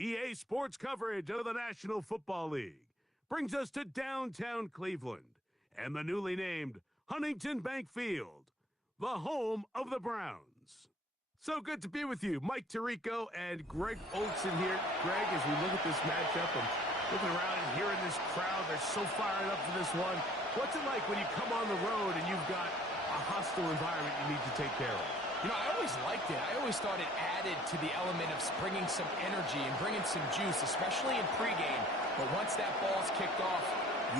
EA Sports coverage of the National Football League brings us to downtown Cleveland and the newly named Huntington Bank Field, the home of the Browns. So good to be with you. Mike Tirico and Greg Olson here. Greg, as we look at this matchup, I'm looking around and hearing this crowd. They're so fired up for this one. What's it like when you come on the road and you've got a hostile environment you need to take care of? You know, I always liked it. I always thought it added to the element of bringing some energy and bringing some juice, especially in pregame. But once that ball's kicked off,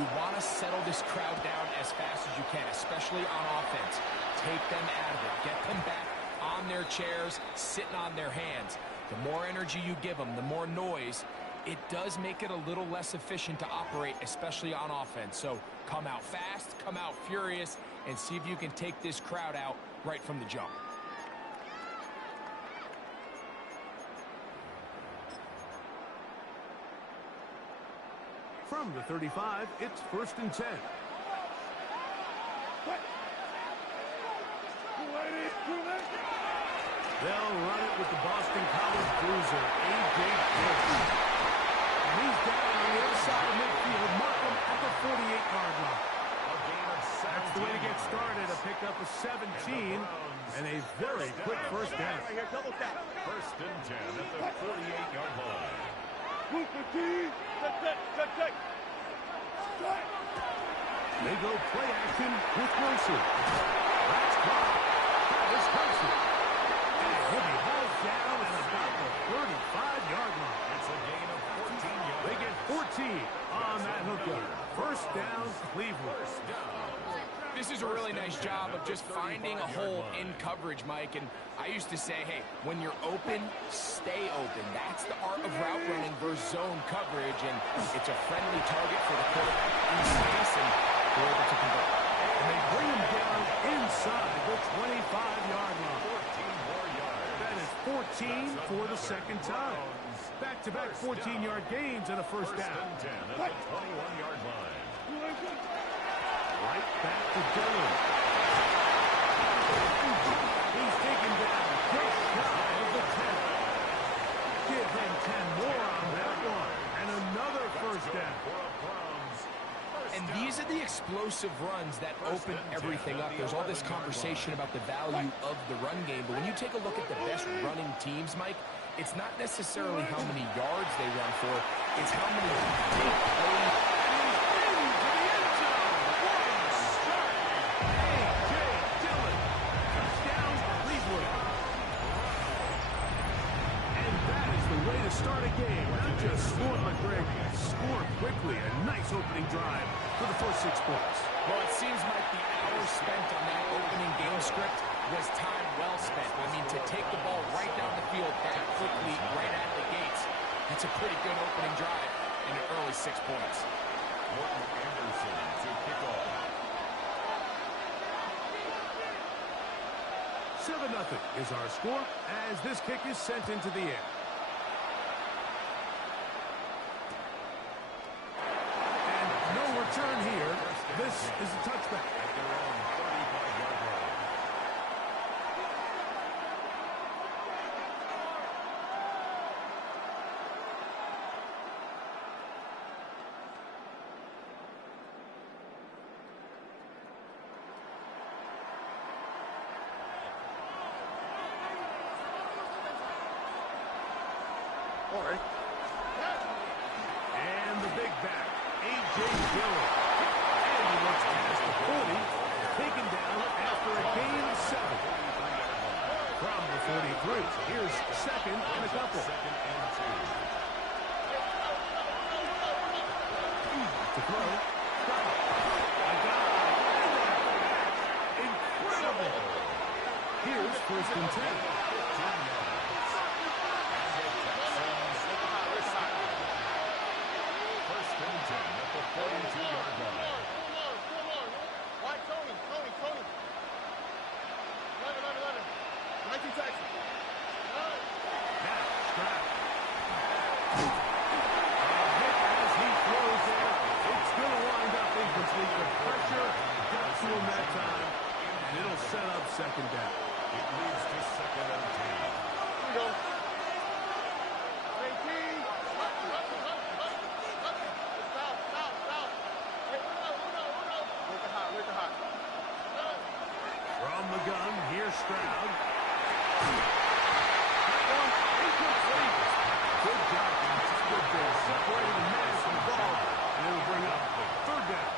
you want to settle this crowd down as fast as you can, especially on offense. Take them out of it. Get them back on their chairs, sitting on their hands. The more energy you give them, the more noise, it does make it a little less efficient to operate, especially on offense. So come out fast, come out furious, and see if you can take this crowd out right from the jump. From the 35, it's 1st and 10. They'll run it with the Boston College bruiser, A.J. Dillon. And he's down on the other side of midfield. Mark him at the 48-yard line. That's the way to get started, a pickup of 17, and a very quick first down. Right here, double tap. 1st and 10 at the 48-yard line. They go play action with Wilson. That's caught. Travis Kelce. And he'll be hauled down at about the 35-yard line. It's a gain of 14 yards. They get 14 on that hookup. First down, Cleveland. This is a really nice job of just finding a hole in coverage, Mike. And I used to say, hey, when you're open, stay open. That's the art of route running versus zone coverage. And it's a friendly target for the quarterback in space, and they're able to convert. And they bring him down inside the 25-yard line. 14 more yards. That is 14 for the second time. Back-to-back 14-yard gains and a first down. 1st and 10 at the 21-yard line. Right back to Dillon. He's taken down just shy of the 10. Give him 10 more on that one. And another first down. And these are the explosive runs that open everything up. There's all this conversation about the value of the run game, but when you take a look at the best running teams, Mike, it's not necessarily how many yards they run for, it's how many big plays. Start a game, not just score, but Greg, score quickly. A nice opening drive for the first 6 points. Well, it seems like the hours spent on that opening game script was time well spent. I mean, to take the ball right down the field that quickly, right out of the gates, that's a pretty good opening drive and an early 6 points. Morton Anderson to kick off. 7-0 is our score as this kick is sent into the air. Turn here. This is a touchback. At their own 35-yard line. All right. And the big back, A.J. Dillon. And he looks past the 40, taken down after a gain of 7. From the 43, here's 2nd and a couple. 2nd and 2. To throw. Got it. A guy. Incredible. Here's 1st and 10. 15 yards. At the 42-yard line. Why, Tony? Let him. Making taxi. Now, Stroud. As he throws there, it's going to wind up incomplete. The pressure got to him that time, and it'll set up 2nd down. It leads to 2nd and 10. Here we go. 18. Stroud. That one incomplete. Good job. Good there. Separating the man from the ball. And it'll bring up third down.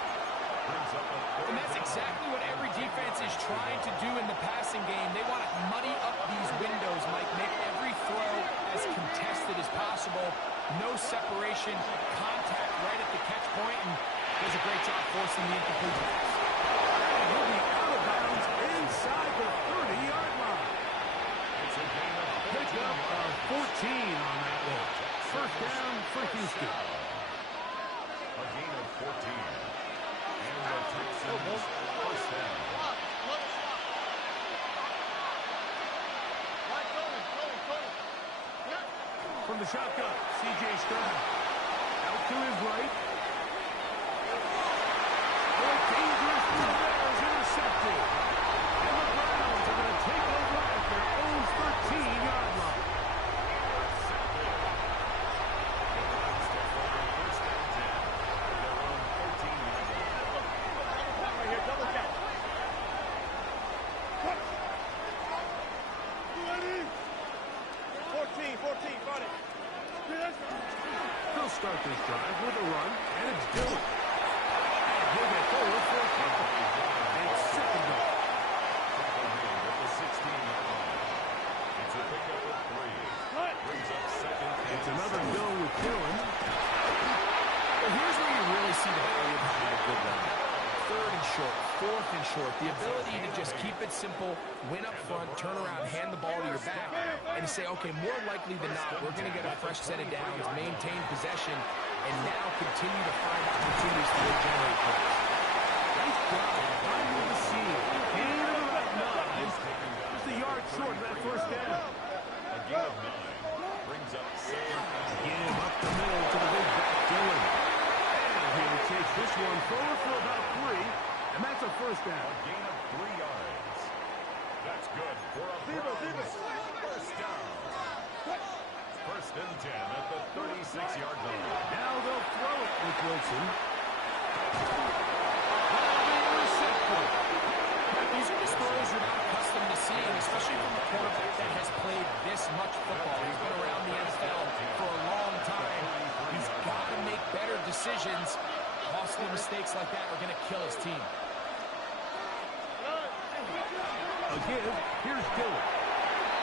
And that's exactly what every defense is trying to do in the passing game. They want to muddy up these windows, Mike, make every throw as contested as possible. No separation, contact right at the catch point, and does a great job forcing the incomplete pass. And he'll be out of bounds inside the 30-yard line. Pick up 14 on that one. First down for Houston. A gain of 14. And the Texans first down. From the shotgun, C.J. Stroud. Out to his right. Oh, dangerous move there is intercepted. And the Browns are going to take over at their own 13-yard line. They'll start this drive with a run, and it's Dillon. And he'll get forward for a couple. And it's second down. At the 16-yard line. It's a pickup of 3. Brings up second. It's another go with Dillon. Well, here's where you really see the value of having a good run. Third and short, fourth and short. The ability to just keep it simple, win up front, turn around, hand the ball to your back, and say, okay, more likely than not, we're going to get a fresh set of downs, maintain possession, and now continue to find opportunities to generate points. Nice job finding the seam. Gain of about 9. Just a yard short of that first down. A gain of 9. Brings up second. Give up the middle to the big back, Dillon. And he'll take this one forward for about 3, and that's a first down. A gain of 3 yards. That's good for a Browns first down. First and 10 at the 36-yard line. Now they'll throw it with Wilson. These are just throws you're not accustomed to seeing, especially from a quarterback that has played this much football. He's been around the NFL for a long time. He's got to make better decisions. Costly mistakes like that are going to kill his team. Again, here's Dillon.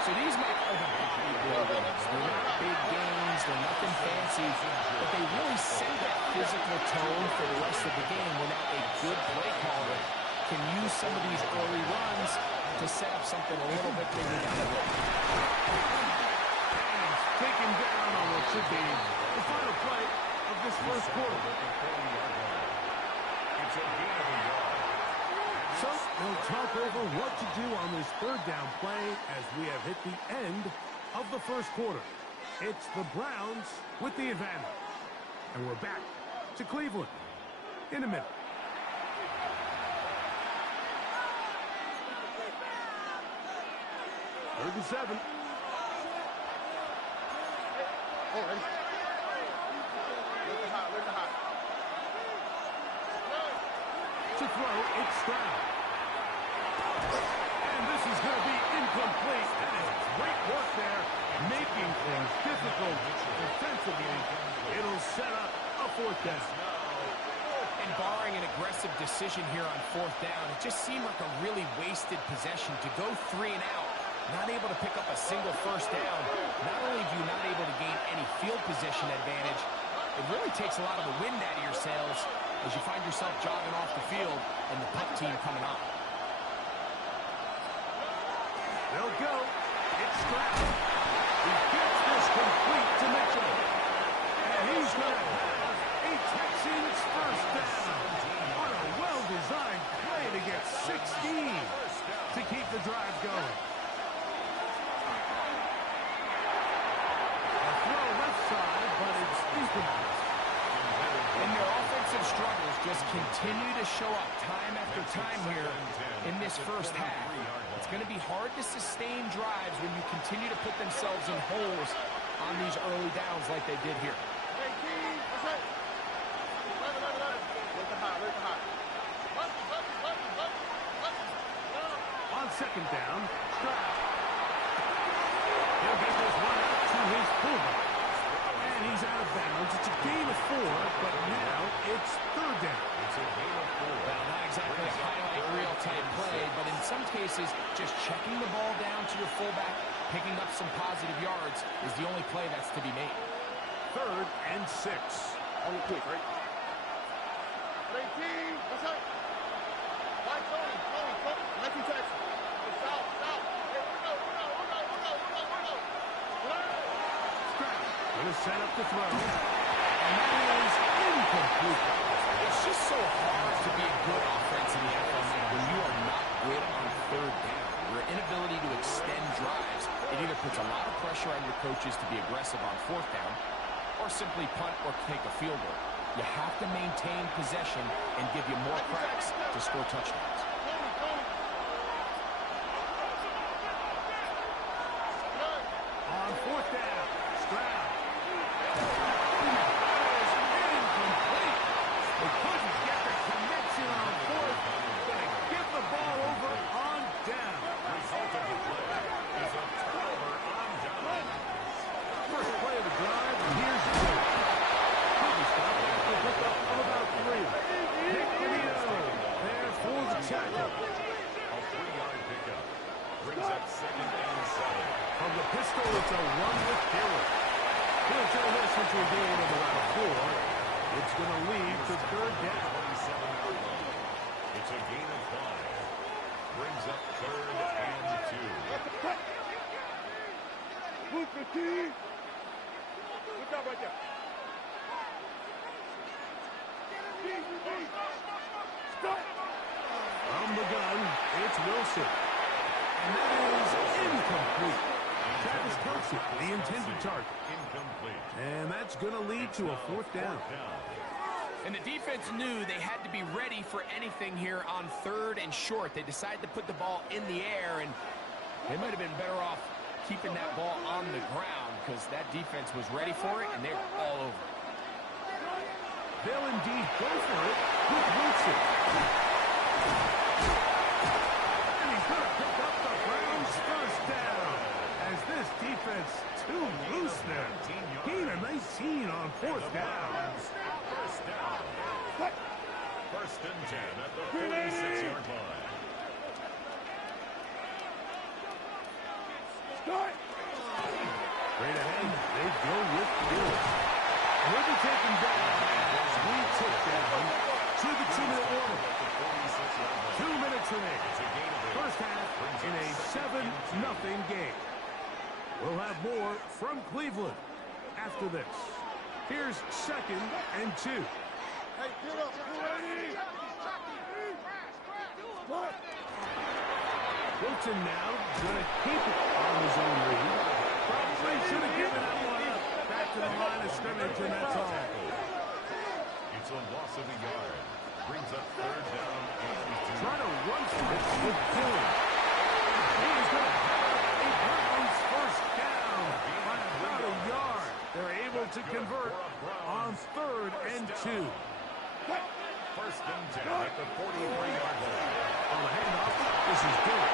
So these might be big wins. They're not big games. They're nothing fancy. But they really set that physical tone for the rest of the game when now a good play caller can use some of these early runs to set up something a little bit bigger down the road. Taken down on what should be the final play of this first quarter. It's a gain of a yard. So they'll talk over what to do on this third down play as we have hit the end of the first quarter. It's the Browns with the advantage. And we're back to Cleveland in a minute. Third and 7. Oh, ready? Where's the hot? Where's the hot? To throw, it's Stroud. And this is going to be incomplete. That is great work there, making things difficult defensively. It'll set up a fourth down. And barring an aggressive decision here on fourth down, it just seemed like a really wasted possession to go 3 and out, not able to pick up a single first down. Not only do you not able to gain any field position advantage, it really takes a lot of the wind out of your sails as you find yourself jogging off the field and the punt team coming on. They'll go. It's Stroud. He gets this complete to Mitchell. And he's going to have a Texans first down. What a well-designed play to get 16 to keep the drive going. A throw left side, but it's incomplete. And their offensive struggles just continue to show up time after time here in this first half. It's going to be hard to sustain drives when you continue to put themselves in holes on these early downs like they did here. Hey, King, what's up? Where's the hot? Where's the hot? On second down, Stroud. He'll get this one out to his fullback. And he's out of bounds. It's a gain of 4, but now it's third down. It's a gain of 4. Well, not exactly a highlight reel type play, but in some cases, just checking the ball down to your fullback, picking up some positive yards is the only play that's to be made. 3rd and 6. On the kick, right? 18. What's up? Why, Tony? Let you touch. South. Hey, Stroud going to set up the throw. And that is incomplete. It's just so hard to be a good offense in the NFL when you are not good on third down. Your inability to extend drives, it either puts a lot of pressure on your coaches to be aggressive on 4th down or simply punt or take a field goal. You have to maintain possession and give you more cracks to score touchdowns. On 4th down, Stroud. That is incomplete. They couldn't get the connection on 4th. Going to give the ball over on down. Result of the play is a turnover on down. First play of the drive, and here's the goal. Could stop after a pickup of about 3. Nick Benito there for the tackle. A 3-yard pickup brings up 2nd and 7. From the pistol, it's a run with Gillett. He'll turn this into a gain of about 4. It's going to lead to 3rd down. 27-yard line. It's a gain of 5. Brings up 3rd and 2. Move 15. Good job right there. From the gun, it's Wilson. And that is incomplete. Travis Kelce, the intended target. Incomplete. And that's going to lead to a 4th down. And the defense knew they had to be ready for anything here on 3rd and short. They decided to put the ball in the air, and they might have been better off keeping that ball on the ground because that defense was ready for it, and they were all over it. They'll indeed go for it with Wilson. And he's going to pick up the Browns' 1st down. As this defense too loose there. Gain of 19 on 4th down. First down. 1st and 10 at the 46-yard line. Straight ahead, they go with Gillett. He'll be taken down as we tick down to the 2-minute warning. 2 minutes remaining. First half in a 7-0 game. We'll have more from Cleveland after this. Here's 2nd and 2. Hey, get up. Wilson now going to keep it on his own lead. Probably should have given that one up. Back to the line of scrimmage, and that's all. It's a loss of a yard. Brings up 3rd down and 2. Trying to run for it with Dillon. He's going to have a Browns 1st down by about a yard. They're able to convert on 3rd and 2. 1st and 10 at the 43-yard line. On the handoff, this is Dillon.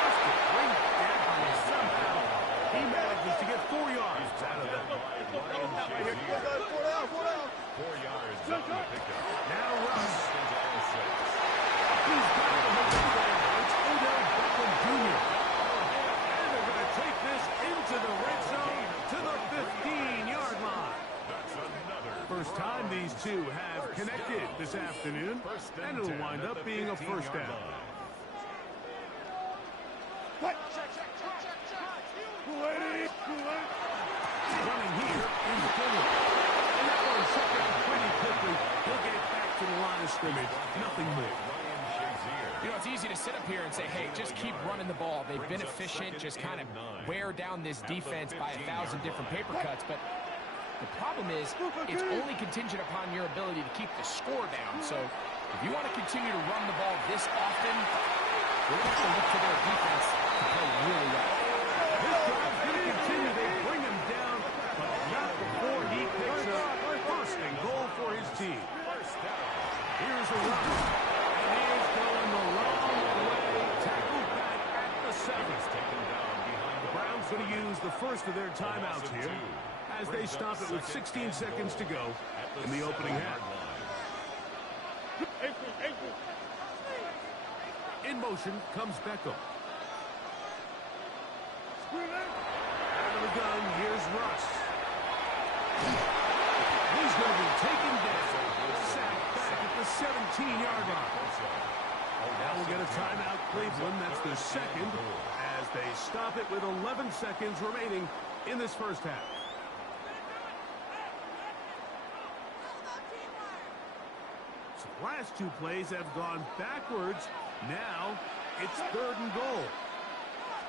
Hoskins brings it down, and somehow he manages to get 4 yards out of that. 4 yards on the pickup. Now Russ. Into end 6. He's got it in the middle. It's Odell Beckham Jr. And they're going to take this into the red zone to the 15-yard line. That's another. First time these two have connected this afternoon, and it'll wind up being a 1st down. Running here is Dillon. And that one set down pretty quickly. He'll get back to the line of scrimmage. Nothing more. You know, it's easy to sit up here and say, hey, just keep running the ball. They've been efficient, just kind of wear down this defense by 1,000 different paper cuts. But the problem is it's only contingent upon your ability to keep the score down. So if you want to continue to run the ball this often, we're going to have to look for their defense to play really well. This drive's going to continue. They bring him down, but not before he picks up 1st and goal for his team. Here's a run. And he's going the wrong way. Tackled back at the 7. first of their timeouts here as they stop it with 16 seconds to go in the opening half. In motion comes Beckham. Out of the gun, here's Russ. He's going to be taken down. Sacked back at the 17-yard line. Now we'll get a timeout, Cleveland. That's their second as they stop it with 11 seconds remaining in this first half. So the last two plays have gone backwards. Now it's 3rd and goal.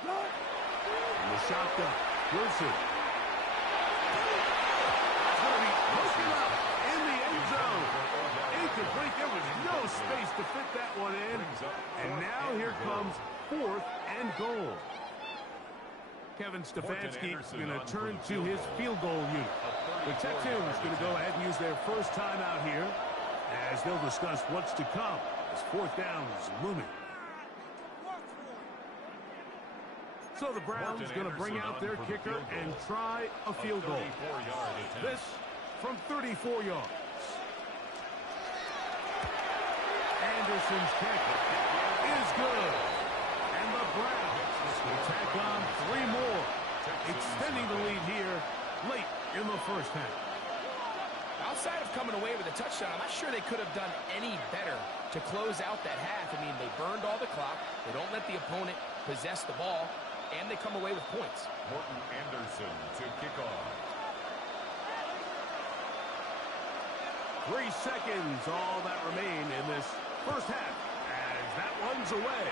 And the shotgun. Wilson. That's going to be posted up in the end zone. Incomplete. There was no space to fit that one in. And now here comes 4th and goal. Kevin Stefanski going to turn to his field goal unit. The Texans going to go ahead and use their first timeout here as they'll discuss what's to come as 4th down is looming. So the Browns going to bring out their kicker and try a field goal. This from 34 yards. Anderson's kick is good. And the Browns will tack on 3 more, extending the lead here late in the first half. Outside of coming away with a touchdown, I'm not sure they could have done any better to close out that half. I mean, they burned all the clock. They don't let the opponent possess the ball, and they come away with points. Morton Anderson to kick off. 3 seconds, all that remain in this first half as that one's away.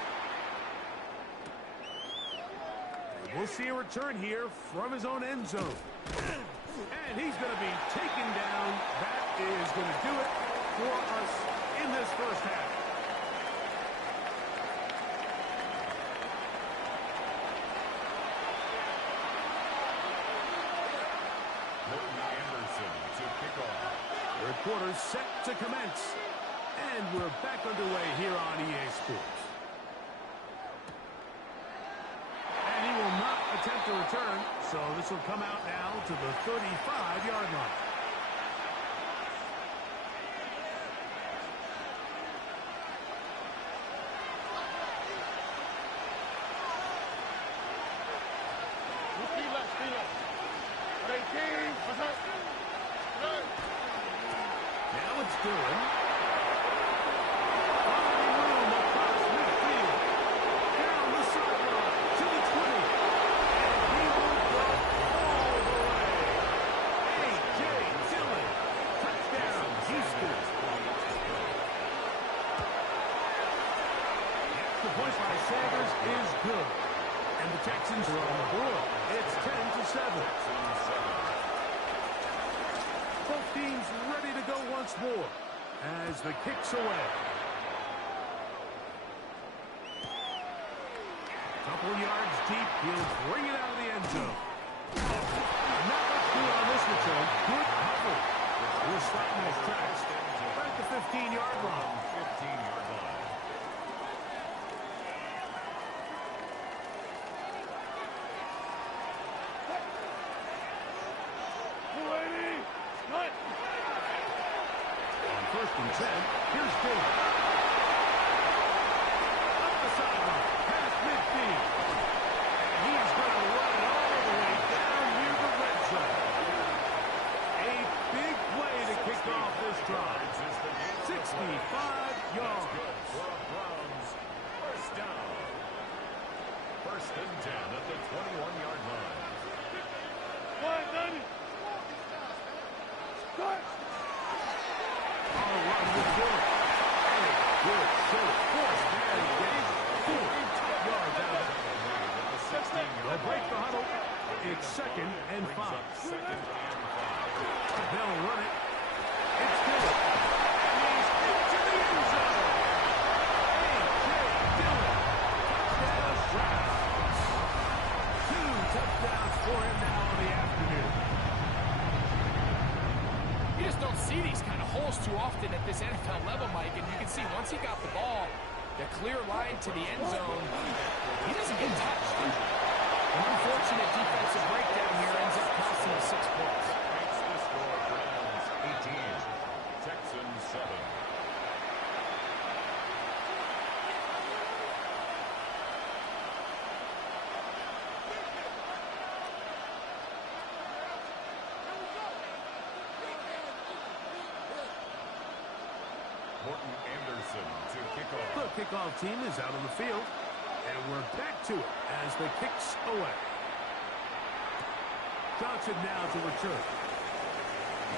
And we'll see a return here from his own end zone. And he's going to be taken down. That is going to do it for us in this first half. Morton Anderson to kick off. Third quarter set to commence. And we're back underway here on EA Sports. And he will not attempt to return, so this will come out now to the 35-yard line. Now it's Dillon. Finding room across midfield. Down the sideline to the 20. And he will go all the way. A.J. Dillon. Touchdown, Houston. The point by Sanders is good. And the Texans are on the board. It's 10-7. Both teams ready to go once more as the kick's away. Couple yards deep, he'll bring it out of the end zone. Not much good on this return. Good cover. We're stopping his tracks at the 15-yard line. 15-yard line. First and 10, here's Dillon. Up the sideline, past midfield. And he's going to run it all the way down near the red zone. A big play to kick off this drive. 65 yards. Good for the Browns. First down. First and 10 at the 21-yard line. Run with Dillon. Good short force man getting 4 yards out of that. They'll break the huddle. It's 2nd and 5. They'll run it. It's Dillon. And he's into the end zone. A.J. Dillon. Touchdown Browns. 2 touchdowns for him now in the afternoon. You just don't see these kind of holes too often at this NFL level, Mike, and you can see once he got the ball, the clear line to the end zone, he doesn't get touched. An unfortunate defensive breakdown here ends up costing them 6 points. Makes the score Browns 18, Texans 7. Morton Anderson to kick off. The kickoff team is out on the field, and we're back to it as the kick's away. Johnson now to return.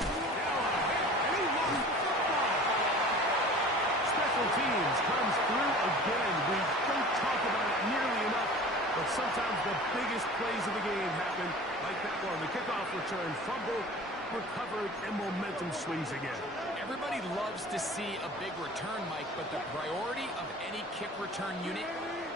Now a hit, and he lost the football. Special teams comes through again. We don't talk about it nearly enough, but sometimes the biggest plays of the game happen like that one. The kickoff return, fumble, recovered, and momentum swings again. Everybody loves to see a big return, Mike, but the priority of any kick return unit,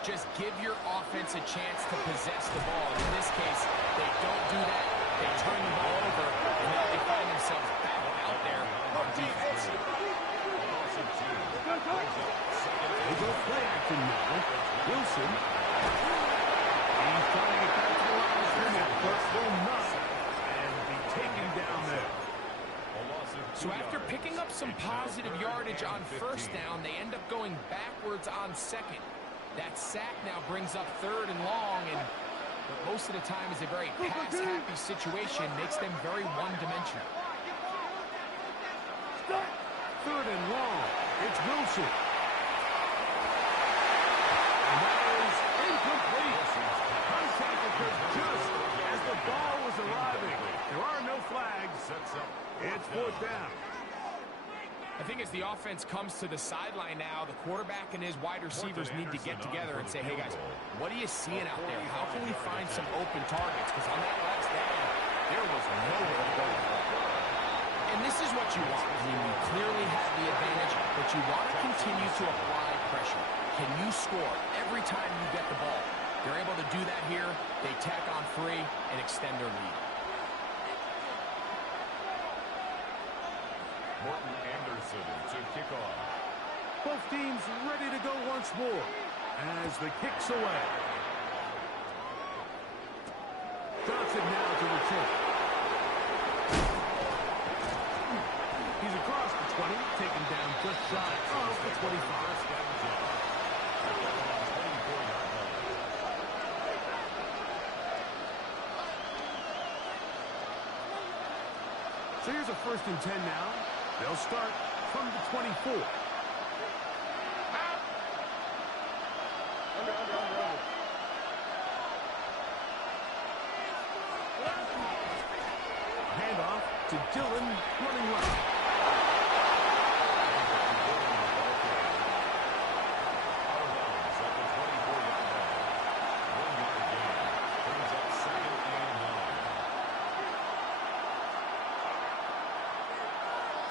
just give your offense a chance to possess the ball. In this case, they don't do that. They turn the ball over, and now they find themselves back out there on defense. They go play action now. Wilson. He's trying to get back to the line of scrimmage, but will not. And be taken down there. So after picking up some positive yardage on first down, they end up going backwards on second. That sack now brings up 3rd and long, and what most of the time is a very pass-happy situation, makes them very one-dimensional. 3rd and long. It's Wilson. And that is incomplete. Contact occurred just as the ball was arriving. There are no flags. It's 4th down. I think as the offense comes to the sideline now, the quarterback and his wide receivers need to get together and say, hey, guys, what are you seeing out there? How can we find some open targets? Because on that last down, there was nowhere to go. And this is what you want. I mean, you clearly have the advantage, but you want to continue to apply pressure. Can you score every time you get the ball? They're able to do that here. They tack on 3 and extend their lead. Morton Anderson to kick off. Both teams ready to go once more as the kick's away. Johnson now to return. He's across the 20, taken down just shy of the 25. So here's a 1st and 10 now. They'll start from the 24. Handoff to Dillon, running left.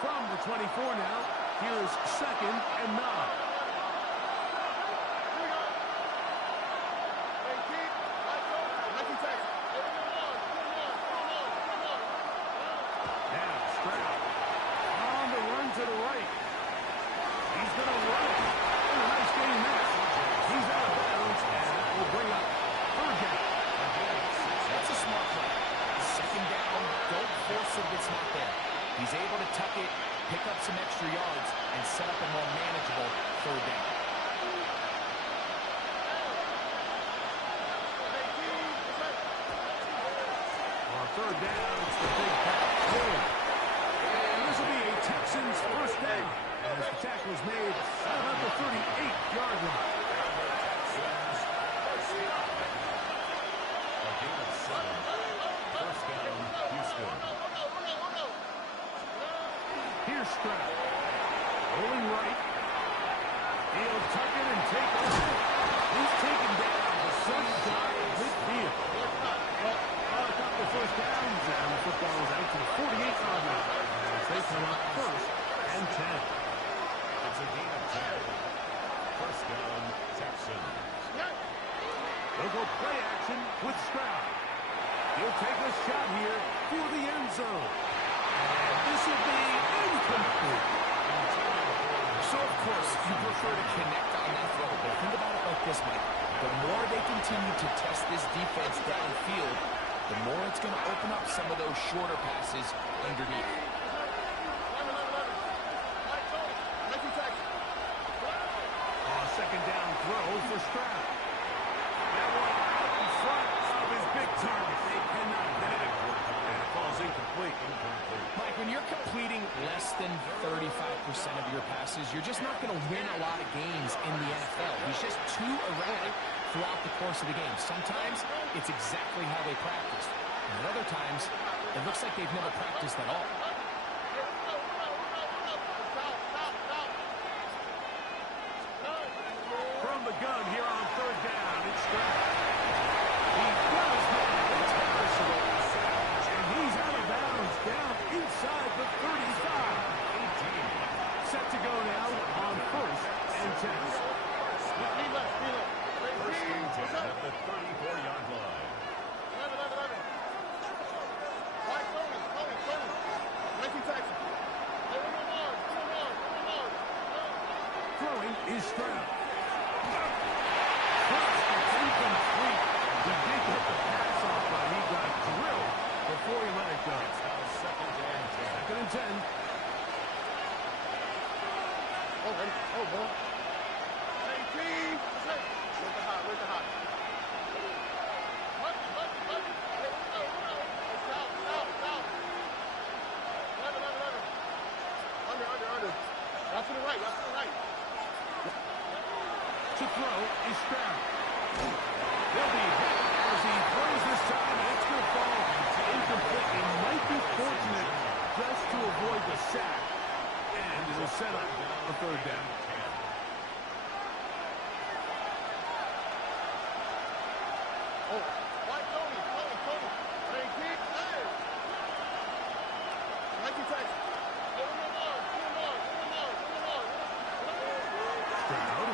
From the 24 now, here's 2nd and 9. Now Stroud on the run to the right. He's going to run it. And a nice game there. He's out of bounds, and that will bring up 3rd down. That's a smart play. 2nd down, don't force it if it's not there. He's able to tuck it, pick up some extra yards, and set up a more manageable 3rd down. On 3rd down, it's the big pass. And this will be a Texans 1st down as the tackle is made at about the 38-yard line. A gain of 7. 1st down, Houston. Here's Stroud. Rolling right. He'll tuck it and take off. He's taken down the sunshine of midfield. A couple of 1st downs, and the football is out to the 48-yard line as they come up 1st and 10. It's a gain of 10. 1st down, Texans. They'll go play action with Stroud. He'll take a shot here for the end zone. And this will be incomplete. So, of course, you prefer to connect on that throw, but think about it like this, Mike. The more they continue to test this defense downfield, the more it's going to open up some of those shorter passes underneath. Second down throw for Stroud. That one out in front of his big target. They cannot connect. And it falls incomplete. Mike, when you're completing less than 35% of your passes, you're just not going to win a lot of games in the NFL. He's just too erratic throughout the course of the game. Sometimes it's exactly how they practice. And at other times, it looks like they've never practiced at all. From the gun here on third down, it's Stroud. He does that. It's Harrison. And he's out of bounds down inside the 35. 18. Set to go now on first and 10. First and 10 at the 34-yard line. Throwing is Stroud. It's incomplete. He did get the pass off, but he got drilled before he let it go. It's now second and 10. Second and 10. Oh, boy. Hey, team. Where's the hot? Where's the hot? Under. Out to the right, out to the right. To throw is Stroud. He'll be hit as he throws this time, and it's going to fall incomplete. He might be fortunate just to avoid the sack, and it'll set up a third down. Oh, White Tony. Hey, kid, hey. Like you text. Stroud.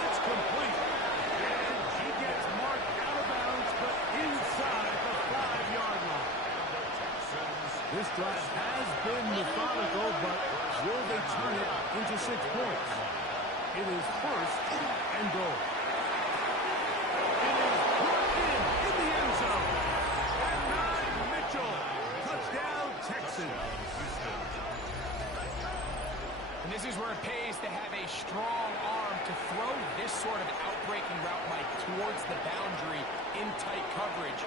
It's complete. And he gets marked out of bounds, but inside the 5-yard line. This drive has been methodical, but will they turn it into 6 points? It is first and goal. It is put in the end zone. And Mitchell. Touchdown, Texans. And this is where it pays to have a strong arm to throw this sort of outbreaking route, Mike, towards the boundary in tight coverage.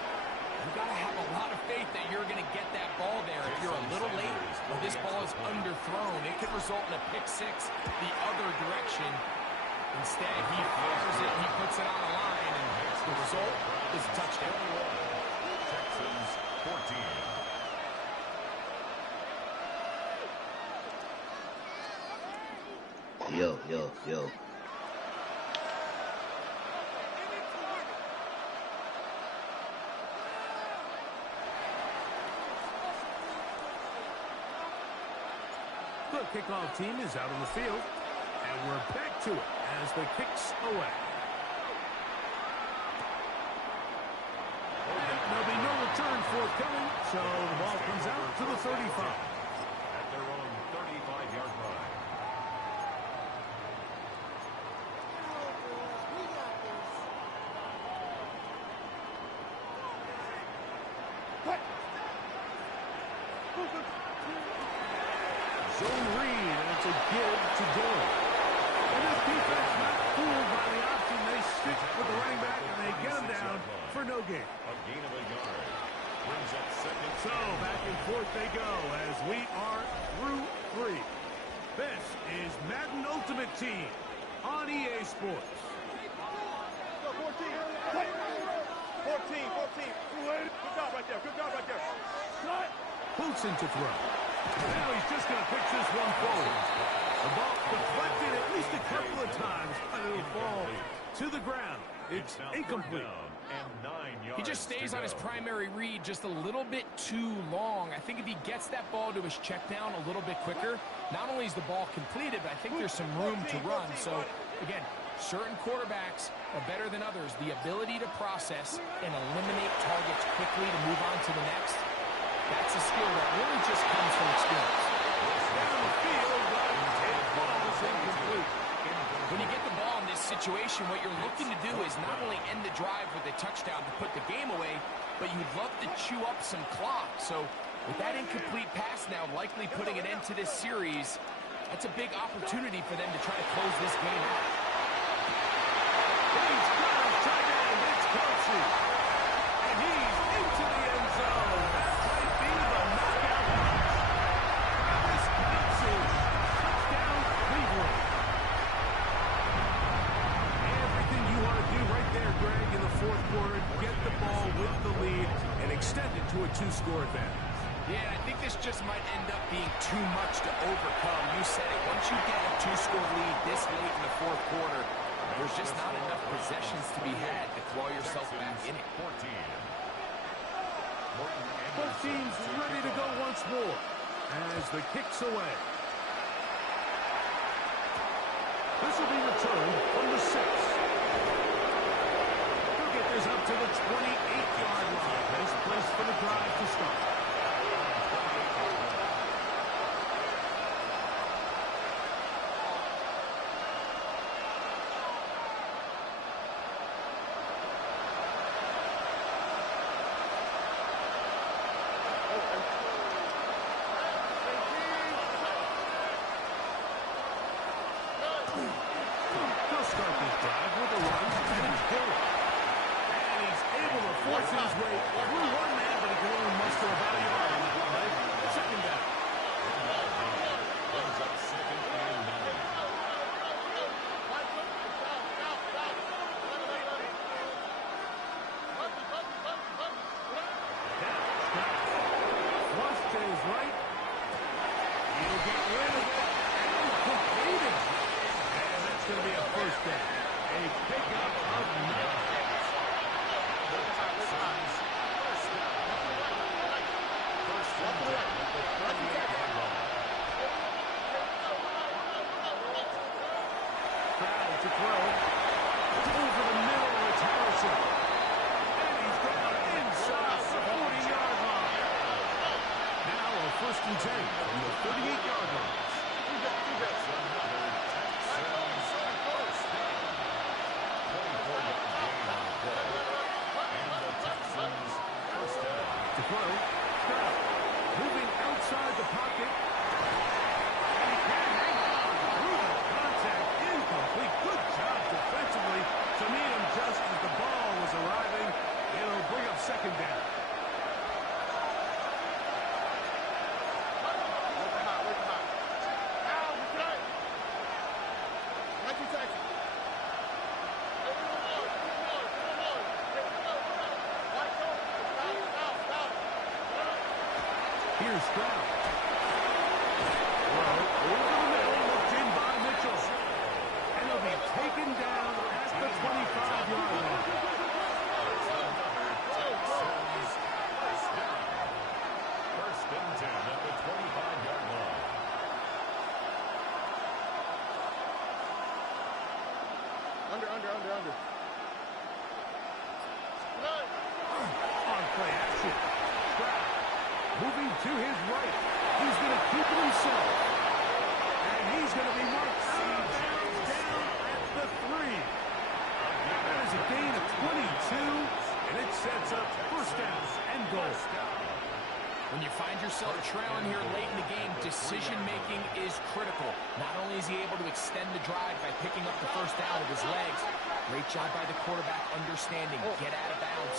You've got to have a lot of faith that you're going to get that ball there. If you're a little late or this ball is underthrown, it could result in a pick six the other direction. Instead, he fires it, he puts it on a line, and the result is a touchdown. Texans 14. Yo. The kickoff team is out on the field, and we're back to it as the kick's away. There'll be no return forthcoming, so the ball comes out to the 35. At their own 35-yard line. Zone read, and it's a give to Dillon. And this defense not fooled by the option. They stick with the running back, and they get him down for no gain. A gain of a yard. Brings up second. So back and forth they go as we are through 3. This is Madden Ultimate Team on EA Sports. 14. Good job right there. Wilson to throw. Now he's just going to pitch this one forward. The ball deflected at least a couple of times, but it'll fall to the ground. It's incomplete. He just stays on his primary read just a little bit too long. I think if he gets that ball to his check down a little bit quicker, not only is the ball completed, but I think there's some room to run. So, again, certain quarterbacks are better than others. The ability to process and eliminate targets quickly to move on to the next, that's a skill that really just comes from experience. Down the field, but it falls incomplete. When you get the ball in this situation, what you're looking to do is not only end the drive with a touchdown to put the game away, but you'd love to chew up some clock. So with that incomplete pass now likely putting an end to this series, that's a big opportunity for them to try to close this game out. He's got his tight end. It's Kelsey. And he's into the end zone. That might be the knockout punch. Travis Kelsey. Touchdown, Cleveland. Everything you want to do right there, Greg, in the fourth quarter, get the ball with the lead and extend it to a 2-score advantage. Yeah, I think this just might end up being too much to overcome. You said it. Once you get a 2-score lead this late in the fourth quarter, there's just not enough possessions to be had to claw yourself back in it. 14. Both teams ready to go once more as the kick's away. This will be returned from the 6. They'll get this up to the 28-yard line. Best place for the drive to start. They'll start this drive with a run, and he's going. And he's able to force his way through one man, but he can only muster about a yard on that play. Second down. Brings up 2nd and 9. Wants to his right. He'll get rid of it. And completed. And that's going to be a first down. A pickup of 9. Crowd to throw. Over the middle, it's Harrison. And he's gone inside the 40-yard line. Now a 1st and 10 from the 38-yard line. To throw. Stroud. Moving outside the pocket. And he can hang on. Through the contact. Incomplete. Good job defensively to meet him just as the ball was arriving. It'll bring up 2nd down. Here's Stroud. Throw over the middle, looked in by Mitchell. And he'll be taken down at the 25-yard line. First and 10 at the 25-yard line. Under. On play action. Stroud moving to his right. He's going to keep it himself. And he's going to be marked out of bounds down at the 3. That is a gain of 22, and it sets up 1st down and goal. When you find yourself trailing here late in the game, decision-making is critical. Not only is he able to extend the drive by picking up the 1st down with his legs, great job by the quarterback understanding, get out of bounds